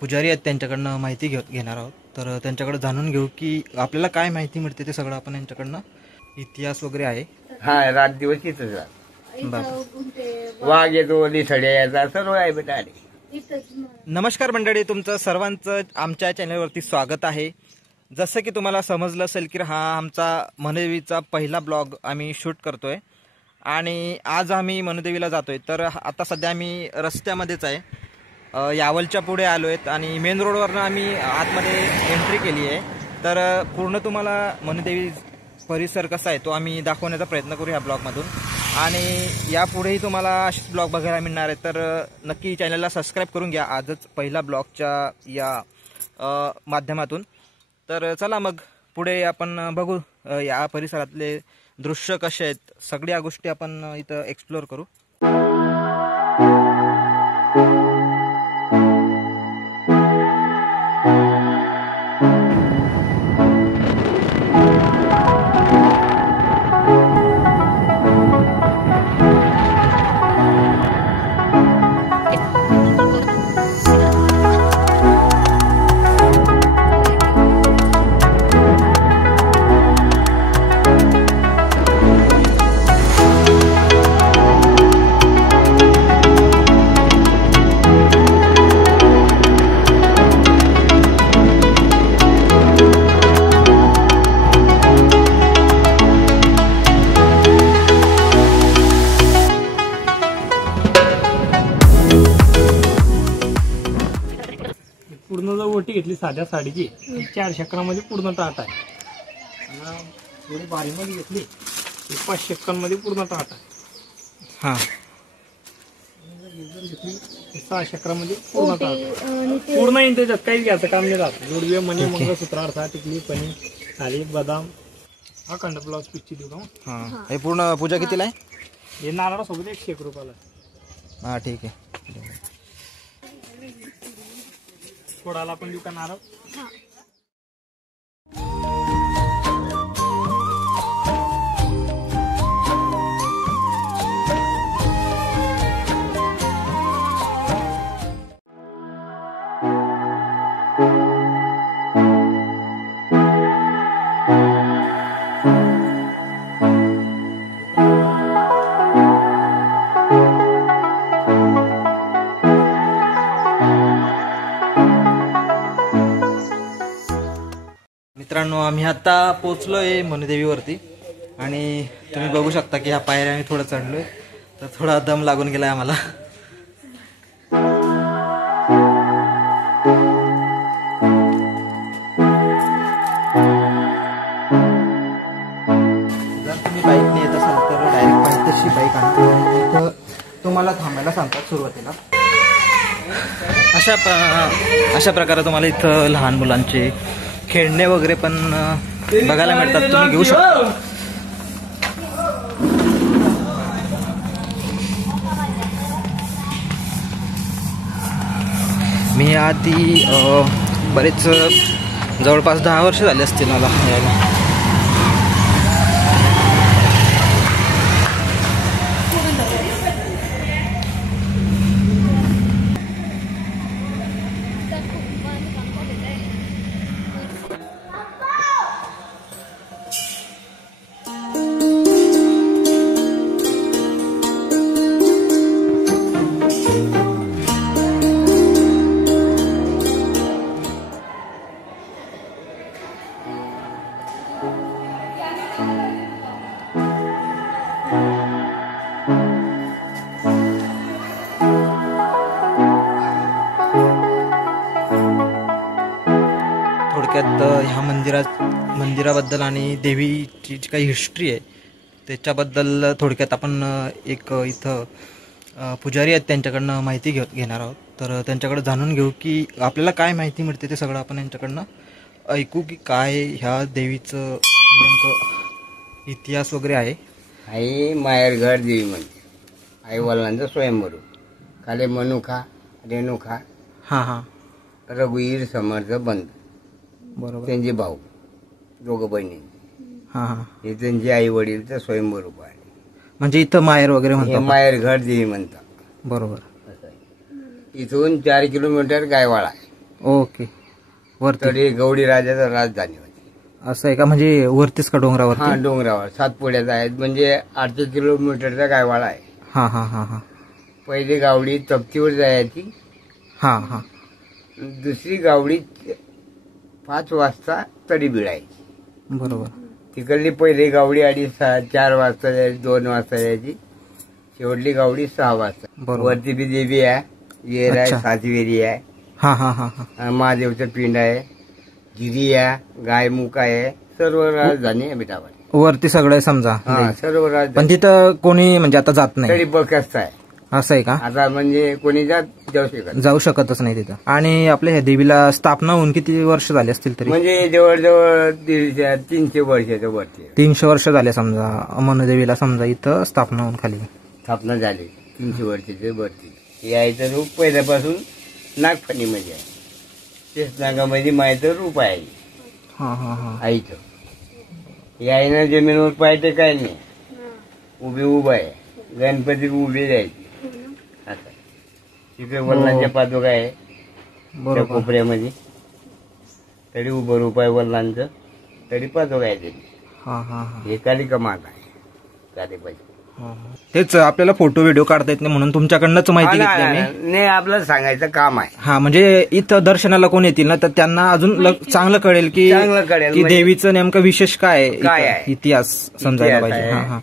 पुजारी आहेत त्यांच्याकडनं माहिती घेणार आहोत. तर त्यांच्याकडे जाणून घेऊ की आपल्याला काय माहिती मिळते ते सगळं आपण यांच्याकडनं. इतिहास वगैरे आहे. हा, रात दिवस इथंच वाघ येतो, लिसड्या यायचा, सर्व आहे बेटा. नमस्कार मंडळी, तुमचं सर्वांचं आमच्या चॅनलवरती स्वागत आहे. जसं की तुम्हाला समजलं असेल की हा आमचा मनुदेवीचा पहिला ब्लॉग आम्ही शूट करतोय आणि आज आम्ही मनुदेवीला जातोय. तर आता सध्या आम्ही रस्त्यामध्येच आहे, यावलच्या पुढे आलो आहेत आणि मेन रोडवरनं आम्ही आतमध्ये एंट्री केली आहे. तर पूर्ण तुम्हाला मनुदेवी परिसर कसा आहे तो आम्ही दाखवण्याचा प्रयत्न करू ह्या ब्लॉगमधून. आणि यापुढेही तुम्हाला असेच ब्लॉग बघायला मिळणार आहे. तर नक्की चॅनलला सबस्क्राईब करून घ्या आजच पहिला ब्लॉगच्या या माध्यमातून. तर चला मग पुढे आपण बघू या परिसरातले दृश्य कसे आहेत, सगळ्या गोष्टी आपण इथं एक्सप्लोअर करू. पूर्ण जर ओटी घेतली साध्या साडीची 4 चक्रामध्ये पूर्ण ताट आहे. थोडी बारीमध्ये घेतली 5 चक्रांमध्ये पूर्ण ताट आहे. हां, 6 चक्रामध्ये पूर्ण ताट पूर्ण येईल. त्याच्यात काहीच घ्यायचं काम नाही राहत. जोडवे, मणी, मंगळसूत्र, अडथळा, टिकली, पनी, थाली, बदाम, अखंड ब्लाउज पिच्ची देऊ का. हां, हे पूर्ण पूजा कितीला आहे? हे नारळासोबत 101 रुपयाला. हां, ठीक आहे. थोडाला पण देऊ का नारळ? मित्रांनो, आम्ही आता पोचलोय मनुदेवीवरती आणि तुम्ही बघू शकता की ह्या पायऱ्या आम्ही थोडं चढलोय, तर थोडा दम लागून गेलाय आम्हाला. जर तुम्ही बाईकने येत असाल तर डायरेक्ट पाहिजे तशी बाईक आणते. इथं तुम्हाला थांबायला सांगतात सुरुवातीला. अशा प्रकारे तुम्हाला इथं लहान मुलांचे खेळणे वगैरे पण बघायला मिळतात, तुम्ही घेऊ शकता. मी आधी बरेच जवळपास 10 वर्ष झाले असतील मला यायला. थोडक्यात ह्या मंदिराबद्दल आणि देवीची जी काही हिस्ट्री आहे त्याच्याबद्दल थोडक्यात आपण एक इथं पुजारी आहेत त्यांच्याकडनं माहिती घेणार आहोत. तर त्यांच्याकडे जाणून घेऊ की आपल्याला काय माहिती मिळते ते सगळं आपण यांच्याकडनं ऐकू की काय ह्या देवीचं नेमकं इतिहास वगैरे आहे. आई माहेरघर देवी म्हणते. आई वडिलांचा स्वयंवरू, खाली मनुखा, रेणुखा, हां हां, रघुवीर, समर्थ, बंद, बरोबर, त्यांचे भाऊ, दोघं बहिणी. हां हां, हे त्यांचे आई वडील तर स्वयंवरू आहे. म्हणजे इथं माहेर वगैरे हे म्हणतात. माहेरघर देवी म्हणतात. बरोबर. इथून 4 किलोमीटर गायवाळा आहे. ओके. वरती तर हे गवडी राजाचा राजधानी होती. असं आहे का, म्हणजे वरतीच का डोंगरावर? हा, डोंगरावर 7 पुढ्याचा आहे, म्हणजे 8 किलोमीटरचा गायवाडा आहे. हा हा हा हा पहिली गावडी तपतीवर जायची, हा हा दुसरी गावडी 5 वाजता तडी भिडायची. बरोबर. तिकडली पहिली गावडी 4 वाजता जायची, 2 वाजता जायची. शेवटली गावडी 6 वाजता. बरोबर. वरती बी देवी आहे, येर आहे, अच्छा. सातवेरी आहे, हा हा हा हा महादेवचं पिंड आहे, गिरी आहे, गायमुख आहे, सर्व राजधानी आहे बेटावर. वरती सगळं आहे समजा. हा, सर्व पण राजधानी. तिथं कोणी म्हणजे आता जात नाही, तरी बकस्त आहे असं आहे का? आता, म्हणजे कोणी जाऊ शकत. जाऊ शकतच नाही तिथं. आणि आपल्या ह्या देवीला स्थापना होऊन किती वर्ष झाली असतील तरी? म्हणजे जवळजवळ 300 वर्षाच्या वरती 300 वर्ष झाले समजा मनदेवीला समजा इथं स्थापना होऊन खाली. स्थापना झाली 300 वर्षाच्या वरती. यायचं रूप पहिल्यापासून नागफणीमध्ये आहे. तेच नागामध्ये मायचं रूप आहे हा हा हा आईचं. यायनं जमिनीवर पाहिजे काय नाही, उभं आहे. गणपती उभे जायचे आता. तिथे वल्लांच्या पादुका आहे त्या बरोबर. कोपऱ्यामध्ये, तरी उभं रूप आहे वल्लांचं, तरी पादुका आहे त्याची. हा हा हा हे कालिका माता आहे, कालिकाची. तेच आपल्याला फोटो व्हिडिओ काढता येत नाही म्हणून तुमच्याकडनंच माहिती घेतली आम्ही. नाही, आपलं सांगायचं काम आहे. हा, म्हणजे इथं दर्शनाला कोण येतील ना तर त्यांना अजून चांगलं कळेल की चांगलं कळेल की म्हणजे देवीचं नेमकं विशेष काय आहे, काय इथं आहे. इतिहास समजायला इतिहास पाहिजे. आहे. हा हा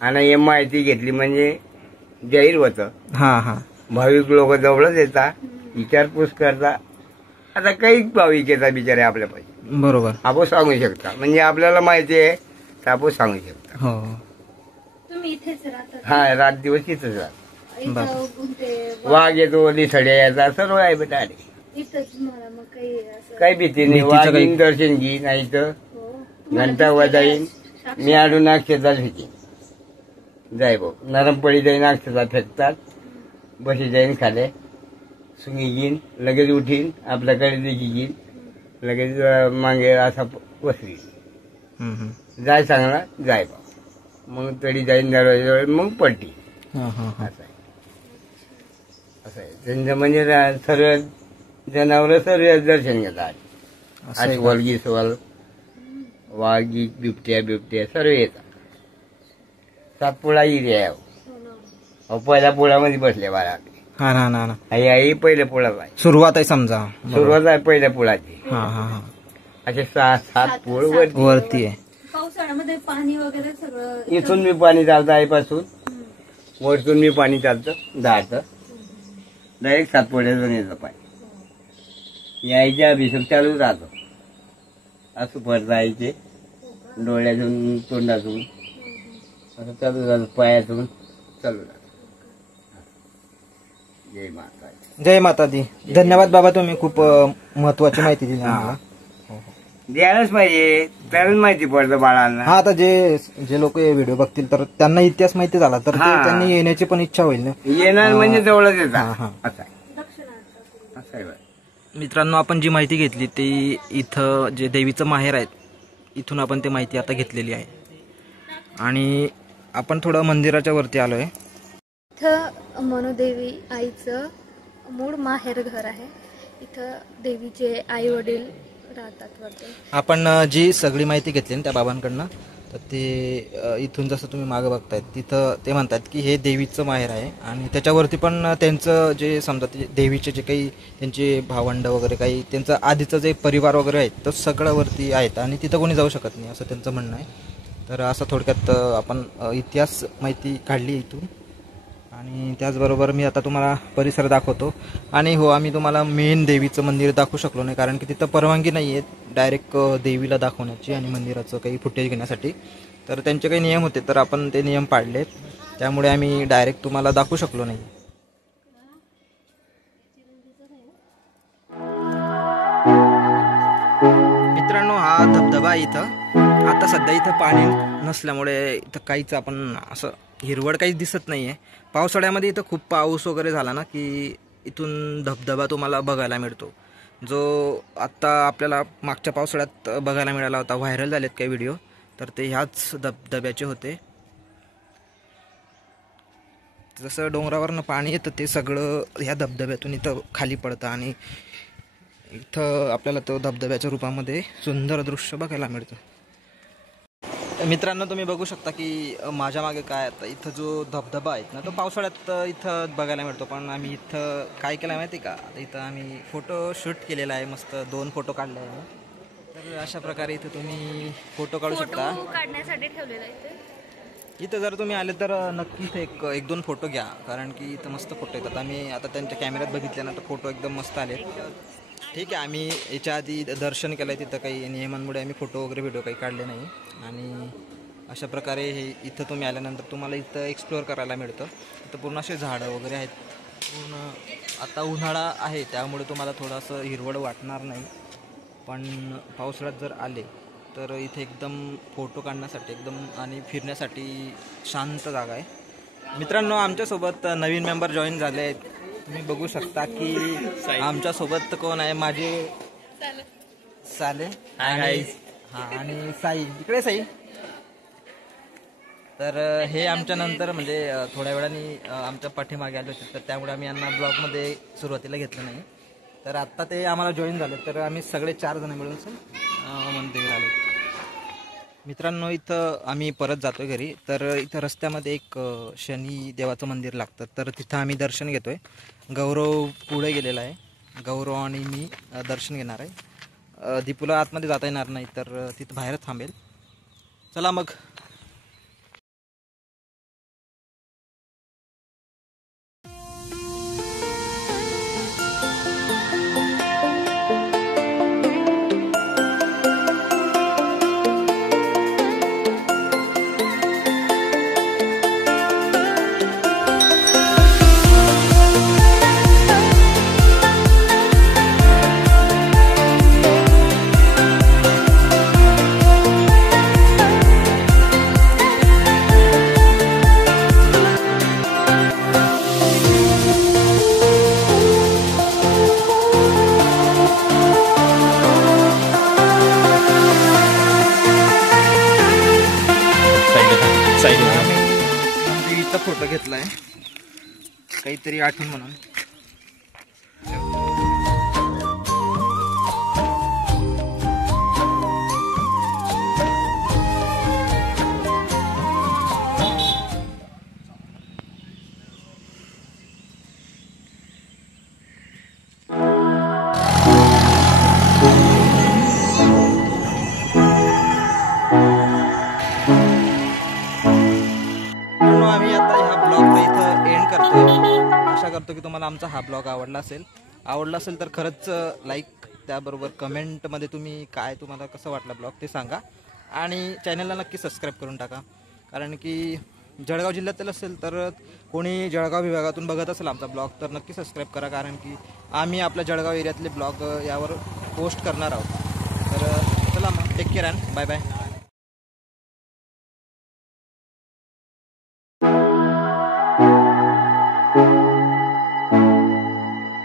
आणि हे माहिती घेतली म्हणजे जाहीर होतं. हा हा भाविक लोक जवळच येतात, विचारपूस करता. आता काही भाविक येतात बिचारे आपल्या पाहिजे, बरोबर. आपण सांगू शकता, म्हणजे आपल्याला माहिती आहे तर आपण सांगू शकता. हो तुम्ही इथेच राहता? हा, रात दिवस तिथंच राहत. इथं कोणते वाघ येतो, लिसड्या येतात, सर्व आहे बेटा. इथंच मला मग काही असं काही भीती नाही. भीतीचं वाघ काही- येईन, दर्शन घे, नाही तर हो. घंटा वाजाईन. मी आडून अक्षता फेकीन, जाय भाऊ नरमपडी जाईन, अक्षता फेकतात, बशी जाईन खाले, सुंगी घेईन, लगेच उठीन, आपल्याकडे देखी घेईन, लगेच मागे असा बसवी. हम्म, हम्म. जाय चांगला, जाय भाऊ. मग तरी जाईन दरवाजाजवळ, मग पलटी. हा हा हा असं आहे, असं आहे त्यांचं. म्हणजे सर्व जनावर सर्व दर्शन घेतात. असं आहे का? अस्वल गिसवल, वाघी, बिबट्या सर्व येतात. 7 पुळा एरिया आहे. अहो, पहिल्या पुळामध्ये बसले बाळा. हा ना ना ना आई पहिल्या पुळाला आहे, सुरुवात आहे समजा. सुरुवात आहे पहिल्या पुळाची. हा हा हा असे 6-7 पुळ वरती. वरती आहे. पावसाळ्यामध्ये पाणी वगैरे सगळं इथून मी पाणी चालतं आईपासून, वरतून मी पाणी चालतं दहाचं, डायरेक्ट 7 पुळ्यातून येतं पाणी. यायचे अभिषेक चालूच राहतो. असं पडतं आईचे, डोळ्यातून, तोंडातून असं चालू राहतं, पायातून चालू राहतं. जय माता. जय माता दी. धन्यवाद बाबा, तुम्ही खूप महत्वाची माहिती दिली आम्हाला. द्यायलाच पाहिजे, तरच माहिती पडतं बाळांना. हा, आता जे लोक हे व्हिडिओ बघतील तर त्यांना इतिहास माहिती झाला तर ते हा. त्यांनी येण्याची पण इच्छा होईल ना. येणार म्हणजे जवळच हा, येतात. हा. असं आहे, असं आहे बरं. मित्रांनो, आपण जी माहिती घेतली ती इथं जे देवीचं माहेर आहे इथून आपण ती माहिती आता घेतलेली आहे. आणि आपण थोडं मंदिराच्या वरती आलोय. इथं मनोदेवी आईचं मूळ माहेर घर आहे. इथं देवीचे आई वडील राहतात वरती. आपण जी सगळी माहिती घेतली ना त्या बाबांकडनं, तर ते इथून जसं तुम्ही मागं बघतायत तिथं ते म्हणतात की हे देवीचं माहेर आहे. आणि त्याच्यावरती पण त्यांचं जे समजा ते देवीचे जे काही त्यांचे भावंड वगैरे काही त्यांचं आधीचं जे परिवार वगैरे आहेत तर सगळं वरती आहेत आणि तिथं कोणी जाऊ शकत नाही असं त्यांचं म्हणणं आहे. तर असं थोडक्यात आपण इतिहास माहिती काढली इथून. आणि त्याचबरोबर मी आता तुम्हाला परिसर दाखवतो. आणि हो, आम्ही तुम्हाला मेन देवीचं मंदिर दाखवू शकलो नाही कारण की तिथं परवानगी नाही आहे डायरेक्ट देवीला दाखवण्याची आणि मंदिराचं काही फुटेज घेण्यासाठी. तर त्यांचे काही नियम होते तर आपण ते नियम पाळलेत, त्यामुळे आम्ही डायरेक्ट तुम्हाला दाखवू शकलो नाही. मित्रांनो, हा धबधबा इथं आता सध्या इथं पाणी नसल्यामुळे इथं काहीच आपण असं हिरवळ काहीच दिसत नाही आहे. पावसाळ्यामध्ये इथं खूप पाऊस वगैरे झाला ना की इथून धबधबा तुम्हाला बघायला मिळतो, जो आत्ता आपल्याला मागच्या पावसाळ्यात बघायला मिळाला होता. व्हायरल झालेत काही व्हिडिओ, तर ते ह्याच धबधब्याचे होते. जसं डोंगरावरनं पाणी येतं ते सगळं ह्या धबधब्यातून इथं खाली पडतं आणि इथं आपल्याला तो धबधब्याच्या रूपामध्ये सुंदर दृश्य बघायला मिळतं. तर मित्रांनो, तुम्ही बघू शकता की माझ्या मागे काय आता इथं जो धबधबा आहे ना, तो पावसाळ्यात इथं बघायला मिळतो. पण आम्ही इथं काय केलं माहिती का, इथं आम्ही फोटो शूट केलेला आहे. मस्त 2 फोटो काढले आहे. तर अशा प्रकारे इथं तुम्ही फोटो काढू शकता. काढण्यासाठी ठेवलेला आहे इथं जर तुम्ही आले तर नक्कीच एक 2 फोटो घ्या, कारण की इथं मस्त फोटो येतात. आम्ही आता त्यांच्या कॅमेऱ्यात बघितले ना, तर फोटो एकदम मस्त आले. ठीक आहे, आम्ही याच्या आधी दर्शन केलं आहे, तिथं काही नियमांमुळे आम्ही फोटो वगैरे व्हिडिओ काही काढले नाही. आणि अशा प्रकारे हे इथं तुम्ही आल्यानंतर तुम्हाला इथं एक्सप्लोअर करायला मिळतं. इथं पूर्ण असे झाडं वगैरे आहेत. पूर्ण आता उन्हाळा आहे त्यामुळे तुम्हाला थोडंसं हिरवळ वाटणार नाही. पण पावसाळ्यात जर आले तर इथे एकदम फोटो काढण्यासाठी एकदम आणि फिरण्यासाठी शांत जागा आहे. मित्रांनो, आमच्यासोबत नवीन मेंबर जॉईन झाले आहेत. तुम्ही बघू शकता की आमच्यासोबत कोण आहे, माझे साले आणि साई. इकडे साई. तर हे आमच्या नंतर म्हणजे थोड्या वेळाने आमच्या पाठीमागे आले होते, तर त्यामुळे आम्ही यांना ब्लॉगमध्ये सुरुवातीला घेतलं नाही. तर आत्ता ते आम्हाला जॉईन झाले. तर आम्ही सगळे 4 जण मिळून मंदिर आलो. मित्रांनो, इथं आम्ही परत जातोय घरी. तर इथं रस्त्यामध्ये एक शनी देवाचं मंदिर लागतं, तर तिथं आम्ही दर्शन घेतोय. गौरव पुढे गेलेला आहे. गौरव आणि मी दर्शन घेणार आहे. दीपूला आतमध्ये जाता येणार नाही, तर तिथं बाहेर थांबेल. चला मग. फोटो घेतलाय काहीतरी आठवण म्हणून. आम्ही आता ह्या ब्लॉगचा इथं एंड करतोय. आशा करतो की तुम्हाला आमचा हा ब्लॉग आवडला असेल तर खरंच लाईक, त्याबरोबर कमेंटमध्ये तुम्ही तुम्हाला कसं वाटला ब्लॉग ते सांगा. आणि चॅनलला नक्की सबस्क्राईब करून टाका, कारण की जळगाव जिल्ह्यातील असेल तर कोणी जळगाव विभागातून बघत असेल आमचा ब्लॉग तर नक्की सबस्क्राईब करा, कारण की आम्ही आपल्या जळगाव एरियातले ब्लॉग यावर पोस्ट करणार आहोत. तर चला मग, take care and bye bye.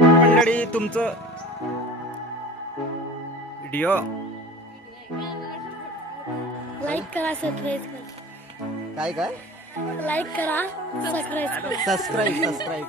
मंडळी, तुमचं व्हिडिओ लाईक करा, सबस्क्राईब करा. काय लाईक करा, सबस्क्राईब सबस्क्राईब